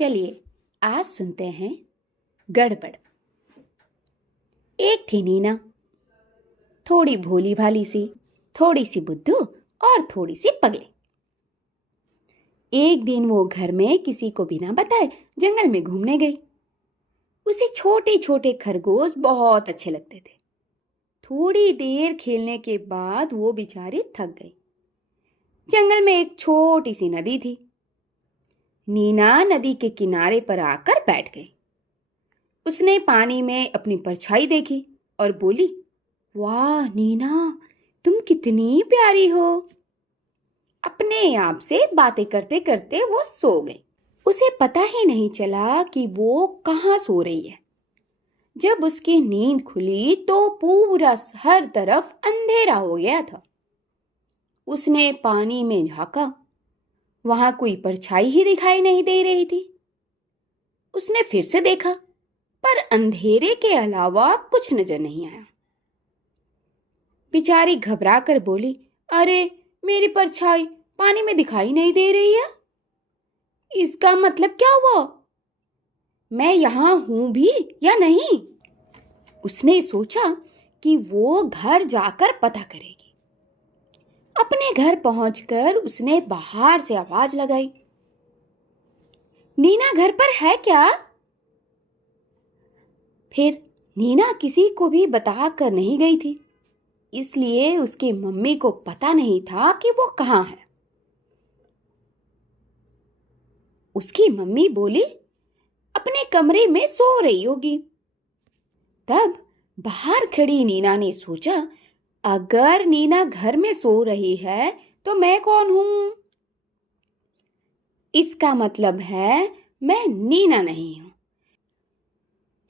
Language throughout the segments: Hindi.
चलिए आज सुनते हैं गड़बड़। एक थी नीना, थोड़ी भोली भाली सी, थोड़ी सी बुद्धू और थोड़ी सी पगली। एक दिन वो घर में किसी को बिना बताए जंगल में घूमने गई। उसे छोटे छोटे खरगोश बहुत अच्छे लगते थे। थोड़ी देर खेलने के बाद वो बेचारी थक गई। जंगल में एक छोटी सी नदी थी। नीना नदी के किनारे पर आकर बैठ गई। उसने पानी में अपनी परछाई देखी और बोली, वाह नीना, तुम कितनी प्यारी हो। अपने आप से बातें करते करते वो सो गई। उसे पता ही नहीं चला कि वो कहाँ सो रही है। जब उसकी नींद खुली तो पूरा हर तरफ अंधेरा हो गया था। उसने पानी में झांका, वहां कोई परछाई ही दिखाई नहीं दे रही थी। उसने फिर से देखा, पर अंधेरे के अलावा कुछ नजर नहीं आया। बेचारी घबरा कर बोली, अरे मेरी परछाई पानी में दिखाई नहीं दे रही है। इसका मतलब क्या हुआ? मैं यहां हूं भी या नहीं? उसने सोचा कि वो घर जाकर पता करेगी। अपने घर पहुंचकर उसने बाहर से आवाज लगाई, नीना घर पर है क्या? फिर नीना किसी को भी बता कर नहीं गई थी, इसलिए उसकी मम्मी को पता नहीं था कि वो कहाँ है। उसकी मम्मी बोली, अपने कमरे में सो रही होगी। तब बाहर खड़ी नीना ने सोचा, अगर नीना घर में सो रही है तो मैं कौन हूं? इसका मतलब है मैं नीना नहीं हूं।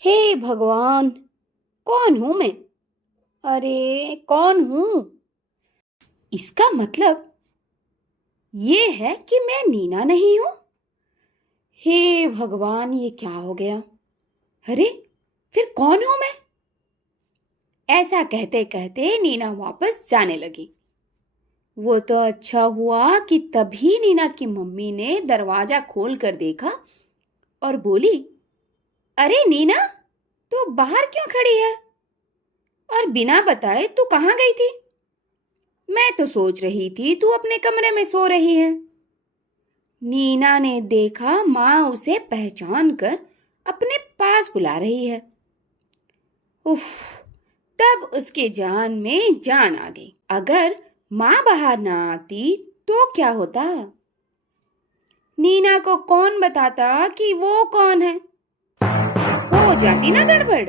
हे भगवान, कौन हूं मैं? अरे कौन हूं? इसका मतलब ये है कि मैं नीना नहीं हूं। हे भगवान, ये क्या हो गया? अरे फिर कौन हूं मैं? ऐसा कहते कहते नीना वापस जाने लगी। वो तो अच्छा हुआ कि तभी नीना की मम्मी ने दरवाजा खोल कर देखा और बोली, अरे नीना, तू बाहर क्यों खड़ी है और बिना बताए तू कहाँ गई थी? मैं तो सोच रही थी तू अपने कमरे में सो रही है। नीना ने देखा माँ उसे पहचान कर अपने पास बुला रही है। उफ, तब उसके जान में जान आ गई। अगर माँ बाहर ना आती तो क्या होता? नीना को कौन बताता कि वो कौन है? हो जाती ना गड़बड़।